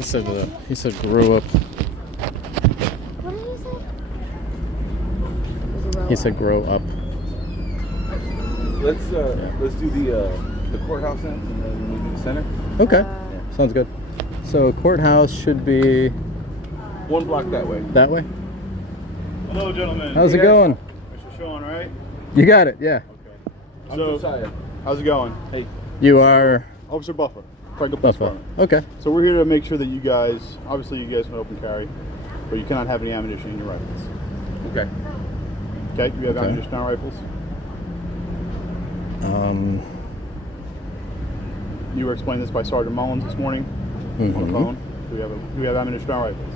He said grow up. What did he say? He said grow up. Let's do the courthouse then, and then we do the center. Okay, sounds good. So courthouse should be 1 block that way. that way. Hello, gentlemen. How's it going? Mr. Sean, right? You got it. Yeah. Okay. I'm So, Josiah. how's it going? Hey. You are Officer Buffa, Franklin Police Buffa. Department. Okay. So we're here to make sure that you guys, obviously you guys can open carry, but you cannot have any ammunition in your rifles. Okay. Okay? You have Okay. ammunition on rifles? You were explained this by Sergeant Mullins this morning on the phone. Do we have ammunition on rifles?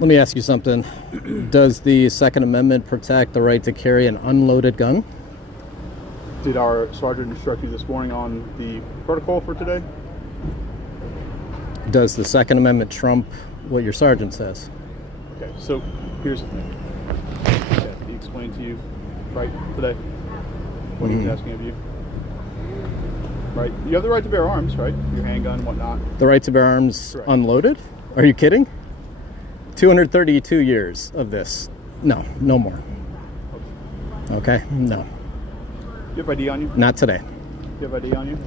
Let me ask you something. Does the Second Amendment protect the right to carry an unloaded gun? Did our sergeant instruct you this morning on the protocol for today? Does the Second Amendment trump what your sergeant says? Okay, so here's the thing. Yeah, he explained to you, right, today, what he was asking of you. Right, you have the right to bear arms, right? Your handgun and whatnot. The right to bear arms Correct. unloaded? Are you kidding? 232 years of this. No, no more. Okay? No. Do you have ID on you? Do Not today. you have ID on you?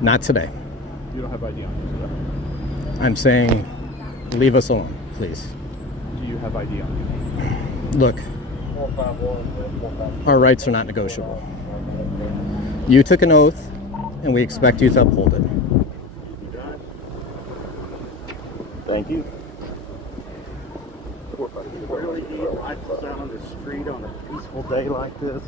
Not today. You don't have ID on you today. I'm saying leave us alone, please. Do you have ID on you? Look, our rights are not negotiable. You took an oath, and we expect you to uphold it. Thank you. Really, do you like to sound on the street on a peaceful day like this?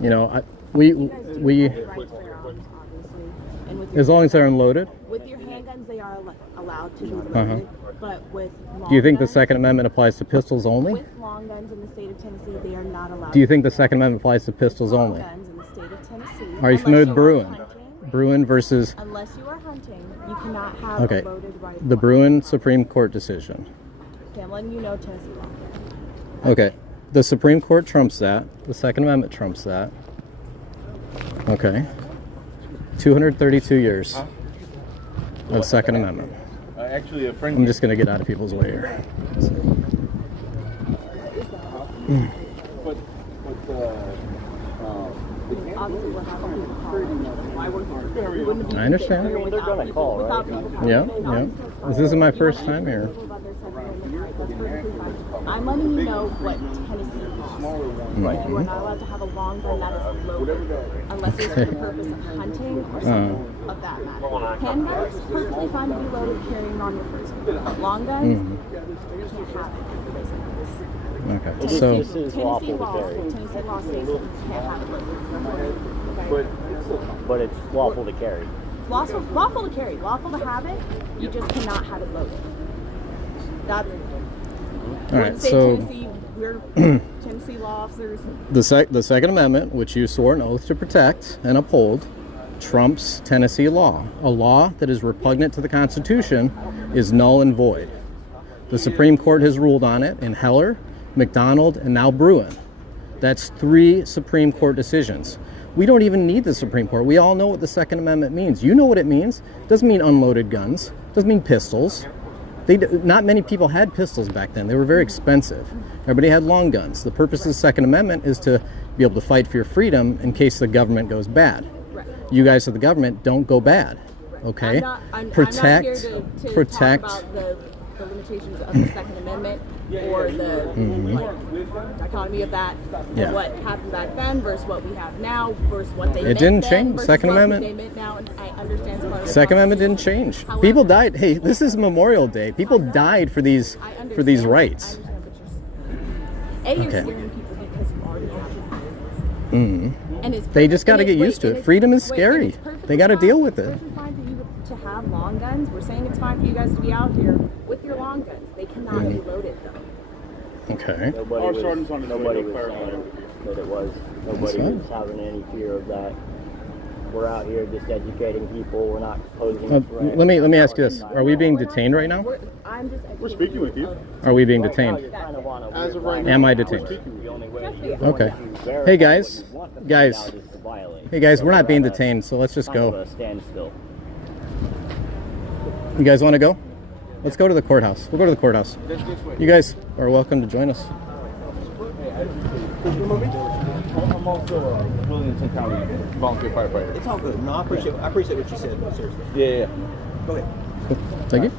You know, we Rights to bear arms, obviously. And with as long as they're unloaded. with your handguns, they are allowed to be loaded. But with long Do you think the guns, Second Amendment applies to pistols only? with long guns in the state of Tennessee, they are not allowed. Do you think the Second Amendment applies to pistols long only? guns in the state of Tennessee? Are you unless familiar with are Bruin? hunting. Bruin versus Unless you are hunting, you cannot have Okay, a loaded rifle. the Bruin Supreme Court decision. Okay, I'm letting you know Tennessee law. Okay, the Supreme Court trumps that. The Second Amendment trumps that. Okay, 232 years of Second Amendment. Actually, a friend. I'm just gonna get out of people's way here. But Obviously, we're having people call. Why we're here. We wouldn't be I understand. here They're without gonna call, without right? people calling. Yeah, And yeah. I'm so sorry. This isn't my first time here. I'm letting you know what Tennessee law says. Right. You are not allowed to have a long gun that is loaded unless it's for the purpose of hunting or something of that matter. Handguns, perfectly fine to be loaded carrying on your person. But long guns, you can't have it. Okay, This so is lawful to carry, Tennessee law says you can't have it loaded. Okay? but it's lawful to carry. Lawful to carry, lawful to have it. You just cannot have it loaded. That's all right. say So Tennessee, we're Tennessee law officers. the Second Amendment, which you swore an oath to protect and uphold, trumps Tennessee law. A law that is repugnant to the Constitution is null and void. The Supreme Court has ruled on it in Heller, McDonald, and now Bruin. That's 3 Supreme Court decisions. We don't even need the Supreme Court. We all know what the Second Amendment means. You know what it means. It doesn't mean unloaded guns. It doesn't mean pistols. Not many people had pistols back then. They were very expensive. Everybody had long guns. The purpose of the Second Amendment is to be able to fight for your freedom in case the government goes bad. Right. You guys of the government don't go bad. Okay? I'm protect, not here to protect. talk about the limitations of the Second Amendment or the dichotomy of that, Yeah. and what happened back then versus what we have now versus what they It meant didn't then change. versus Second what Amendment- they meant now, and I understand part of the Second Amendment didn't Constitution. change. However, People died. Hey, this is Memorial Day. People died for these I understand, rights. I understand, but you're Okay. scaring people because you already have it. Mm. And it's They just got to and get wait, used to and it. it's- Freedom is wait, and scary. it's perfectly They got to fine- deal with it. It's perfectly fine for you to have long guns. We're saying it's fine for you guys to be out here with your long guns. They cannot be loaded though. Okay. Nobody Our was, sergeant's on his way nobody to was clarify saying everything. that it was. Nobody fine. was having any fear of that. We're out here just educating people. We're not posing Uh, a threat. let me ask you this: are we being detained right now? I'm just We're speaking with you. Are we being Right now, detained? you're kind of on a As weird of right line. now, Am I we're detained? speaking with The you. only way you're Okay. going to verify Hey, guys. what you want to find Guys. out is to violate. Hey guys, we're not being at a detained, so let's just kind of go. a standstill. You guys want to go? Let's go to the courthouse. We'll go to the courthouse. You guys are welcome to join us. I'm also Williamson County volunteer firefighter. It's all good. No, I appreciate what you said. Seriously. Yeah. Go ahead. Cool. Thank you.